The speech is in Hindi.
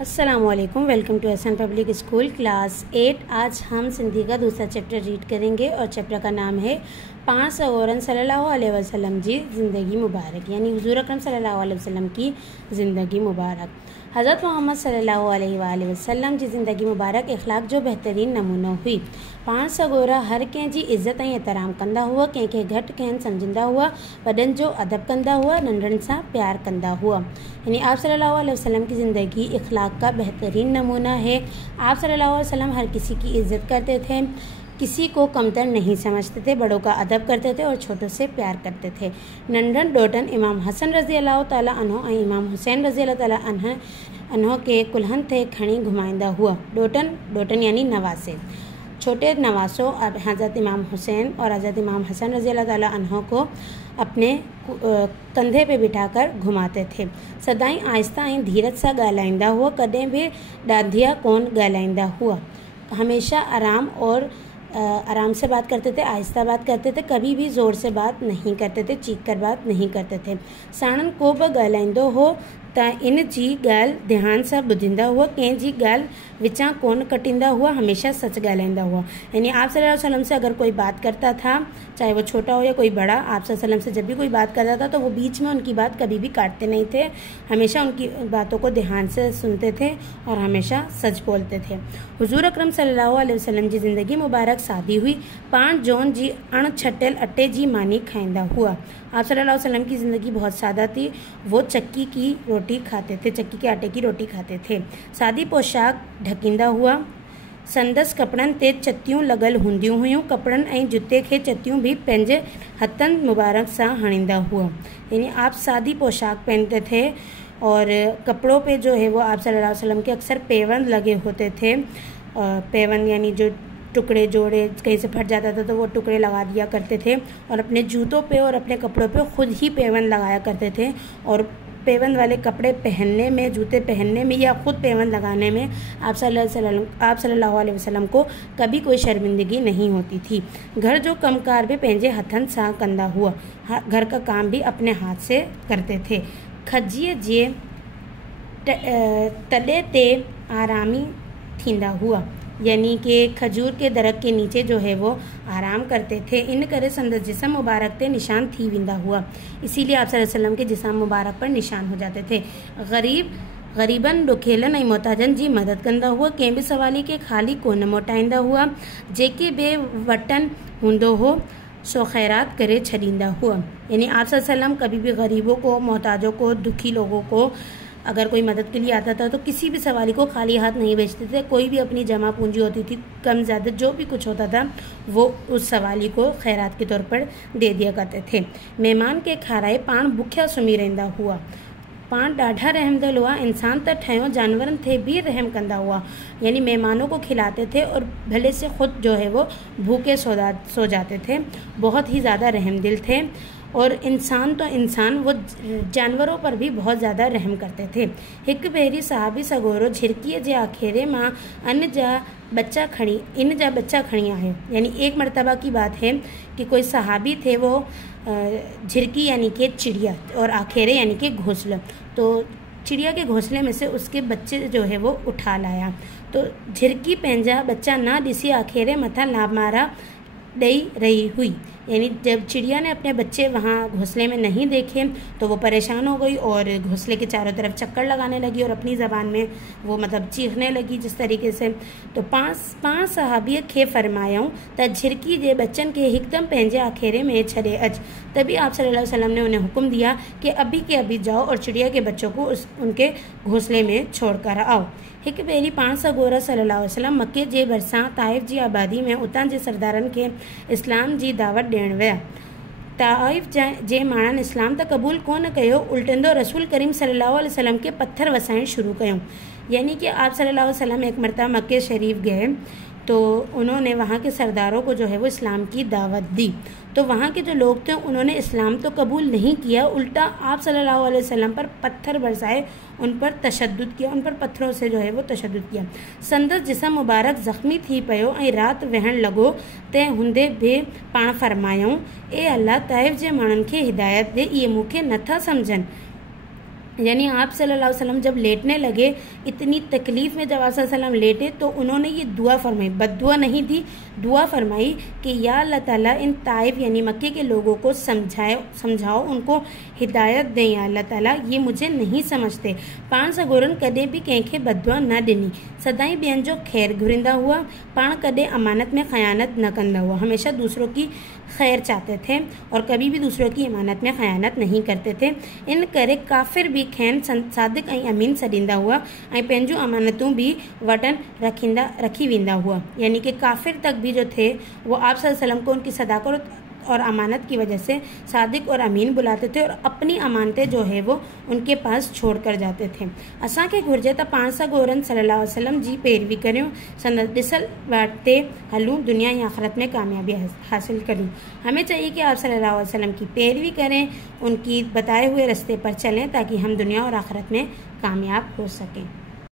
अस्सलामुअलैकुम, वेलकम टू एहसान पब्लिक स्कूल क्लास 8। आज हम सिंधी का दूसरा चैप्टर रीड करेंगे और चैप्टर का नाम है पाँच सगोरन सल्लल्लाहु अलैहि वसल्लम जी ज़िंदगी मुबारक, यानी हुज़ूर अकरम सल्लल्लाहु अलैहि वसल्लम की ज़िंदगी मुबारक। हज़रत मोहम्मद सल्लल्लाहु अलैहि वसल्लम जी ज़िंदगी मुबारक इख़लाक़ जो बेहतरीन नमूनो हुई। पाँच सगोरा हर कंहिं जी इज़्ज़त ऐं एहतराम कंदा हुआ, कंहिंखे घटि कंहिं सम्झंदा हुआ, वॾनि जो अदब कंदा हुआ, नंढनि सां प्यार कंदा हुआ। यानी आप सल्लल्लाहु अलैहि वसल्लम की ज़िंदगी इख़लाक़ का बेहतरीन नमूना है। आप सल्लल्लाहु अलैहि वसल्लम हर किसी की इज़्ज़त करते थे, किसी को कमतर नहीं समझते थे, बड़ों का अदब करते थे और छोटों से प्यार करते थे। नंढन ॾोढन इमाम हसन रज़ी अल्लाह ताला अन्हो ऐं इमाम हुसैन रज़ी अल्लाह ताला अन्हो के कुल्हनि ते खणी घुमाईंदा हुआ। ॾोटन यानी नवासे, छोटे नवासों हज़रत इमाम हुसैन और हज़रत इमाम हसन रज़ी अल्लाह ताला अन्हो को अपने कंधे पे बिठाकर घुमाते थे। सदाई आहिस्ता ऐं धीरज सां ॻाल्हाईंदा हुआ, कॾहिं बि ॾाढिया कोन ॻाल्हाईंदा हुआ। हमेशा आराम से बात करते थे, आहिस्ता बात करते थे, कभी भी ज़ोर से बात नहीं करते थे, चीख कर बात नहीं करते थे। साणनि को बि ॻाल्हाईंदो हो त इन जी ॻाल्हि ध्यान सां ॿुधंदा हुआ, कंहिं जी ॻाल्हि विचां कोन कटींदा हुआ, हमेशा सच ॻाल्हाईंदा हुआ। यानी आप सल्लल्लाहु अलैहि वसल्लम से अगर कोई बात करता था, चाहे वो छोटा हो या कोई बड़ा, आप सल्लल्लाहु अलैहि वसल्लम से जब भी कोई बात करता था तो वो बीच में उनकी बात कभी भी काटते नहीं थे, हमेशा उनकी बातों को ध्यान से सुनते थे और हमेशा सच बोलते थे। हुज़ूर अकरम सल्लल्लाहु अलैहि वसल्लम जी ज़िंदगी मुबारक सादी हुई। पाण जौन जी अणछटियल अटे जी मानी खाईंदा हुआ। आप सल्लल्लाहु अलैहि वसल्लम की ज़िंदगी बहुत सादा थी। वो चक्की की रोटी खाते थे, चक्की के आटे की रोटी खाते थे। सादी पोशाक ढकींदा हुआ। संदसि कपिड़नि ते चतियूं लॻल हूंदियूं हुयूं। कपिड़नि ऐं जूते खे चतियूं भी पंहिंजे हथनि मुबारक सां हणींदा हुआ। यानी आप सादी पोशाक पहनते थे और कपड़ों पे जो है वो आप सल्लल्लाहु अलैहि वसल्लम के अक्सर पेवन लगे होते थे। पेवन यानी जो टुकड़े जोड़े कहीं से फट जाता था तो वो टुकड़े लगा दिया करते थे और अपने जूतों पे और अपने कपड़ों पे खुद ही पेवन लगाया करते थे। और पेवन वाले कपड़े पहनने में, जूते पहनने में या खुद पेवन लगाने में आप सल्लल्लाहु अलैहि वसल्लम को कभी कोई शर्मिंदगी नहीं होती थी। घर जो कमकार भी पंहिंजे हथनि सां कंदा हुआ, घर का काम भी अपने हाथ से करते थे। खजीअ जे तॾे ते आरामी थींदा हुआ, यानी कि खजूर के दरख़्त के नीचे जो है वो आराम करते थे। इन करे संदसि जिस्म मुबारक ते निशान थी वेंदा हुआ, इसीलिए आप सल्लल्लाहु अलैहि वसल्लम के जिस्म मुबारक पर निशान हो जाते थे। ग़रीबन ॾुखियलनि ऐं मोहताजनि जी मदद कंदा हुआ, कंहिं बि सवाली के खाली कोन मोटाईंदा हुआ। जेके बि वटन हूंदो हो सो खैरात करे छॾींदा हुआ। यानी आप सल्लल्लाहु अलैहि वसल्लम कभी भी गरीबों को, मोहताजों को, दुखी लोगों को अगर कोई मदद के लिए आता था तो किसी भी सवाली को खाली हाथ नहीं भेजते थे। कोई भी अपनी जमा पूंजी होती थी, कम ज़्यादा जो भी कुछ होता था वो उस सवाली को खैरात के तौर पर दे दिया करते थे। मेहमान के खाराए पाण बुखिया सुम्ही रहंदा हुआ। पाण ॾाढा रहमदिल हुआ, इंसान त ठहियो, जानवरनि थे भी रहम कंदा हुआ। यानी मेहमानों को खिलाते थे और भले से खुद जो है वो भूखे सो जाते थे। बहुत ही ज़्यादा रहमदिल थे और इंसान तो इंसान, वो जानवरों पर भी बहुत ज़्यादा रहम करते थे। हिक भेरी सहाबी सगोरो झिरकीअ जे आखेरे मां इन जा बच्चा खणी आयो। यानी एक मरतबा की बात है कि कोई सहाबी थे, वो झिरकी यानी कि चिड़िया और आखेरे यानी कि घोंसला, तो चिड़िया के घोंसले में से उसके बच्चे जो है वो उठा लाया। तो झिरकी पंहिंजा बच्चा ना ॾिसी आखेरे मथा लामारा ॾेई रही हुई। यानी जब चिड़िया ने अपने बच्चे वहाँ घोंसले में नहीं देखे तो वो परेशान हो गई और घोंसले के चारों तरफ चक्कर लगाने लगी और अपनी ज़बान में वो मतलब चीखने लगी जिस तरीके से। तो पांच सहाबीअ खे फरमायूं त झिरकी जे बच्चन के हिकदम पंहिंजे आखेरे में छॾे अच। तभी आप सल्लल्लाहु अलैहि वसल्लम ने उन्हें हुक्म दिया कि अभी के अभी जाओ और चिड़िया के बच्चों को उनके घोंसले में छोड़ कर आओ। हिकु भेरी पाण सगोरा सल्लल्लाहु अलैहि वसल्लम मके जे भरिसां ताइफ़ जी आबादी में उतां जे सरदारनि खे इस्लाम जी दावत ॾियणु विया। ताइफ़ जे माण्हुनि इस्लाम त क़बूल कोन कयो, उल्टंदो रसूल करीम सल्लल्लाहु अलैहि वसल्लम के पत्थर वसाइण शुरू कयूं। यानी कि आप सल्लल्लाहु अलैहि वसल्लम एक मरतबा मक्के शरीफ गए तो उन्होंने वहाँ के सरदारों को जो है वो इस्लाम की दावत दी। तो वहाँ के जो लोग थे उन्होंने इस्लाम तो कबूल नहीं किया, उल्टा आप सल्लल्लाहु अलैहि वसल्लम पर पत्थर बरसाए, उन पर तशद्दुद किया, उन पर पत्थरों से जो है वो तशद्दुद किया। संदसि जिस्म मुबारक ज़ख्मी थी पियो ऐं राति वेहण लॻो। तंहिं हूंदे बि पाण फरमायूं, ए अल्लाह ताइफ़ जे माण्हुनि खे हिदायत ॾे, इहे मूंखे नथा सम्झनि। यानी आप सल्लल्लाहु अलैहि वसल्लम जब लेटने लगे, इतनी तकलीफ़ में जब आप सल्लल्लाहु अलैहि वसल्लम लेटे, तो उन्होंने ये दुआ फरमाई, बद्दुआ नहीं थी, दुआ फरमाई कि या अल्लाह ताला इन ताइफ यानी मक्के के लोगों को समझाओ, उनको हिदायत दें या अल्लाह ताला, ये मुझे नहीं समझते। पाण सगोरन कदे भी कंहिंखे बद्दुआ न ॾिनी, सदाई ॿियनि जो खैर घुरिंदा हुआ, पाण कदे अमानत में ख़यानत न कंदा हुआ, हमेशा दूसरों की खैर चाहते थे और कभी भी दूसरों की अमानत में ख़यानत नहीं करते थे। इन करे काफ़िर भी खैन सादिक ऐं अमीन सॾींदा हुआ ऐं पंहिंजूं अमानतूं भी वटन रखी वेंदा हुआ। यानी कि काफ़िर तक भी जो थे वो आप सल्लल्लाहु अलैहि वसल्लम को उनकी सदाकत और अमानत की वजह से सादिक और अमीन बुलाते थे और अपनी अमानतें जो है वो उनके पास छोड़ कर जाते थे। असांखे घुर्जे त पाण सगोरन सल्लल्लाहु अलैहि वसल्लम जी पैरवी करियूं, संदसि ॾिसल बाटे हलूं, दुनिया या आखिरत में कामयाबी हासिल करूं। हमें चाहिए कि आप सल्लल्लाहु अलैहि वसल्लम की पैरवी करें, उनकी बताए हुए रास्ते पर चलें, ताकि हम दुनिया और आखिरत में कामयाब हो सकें।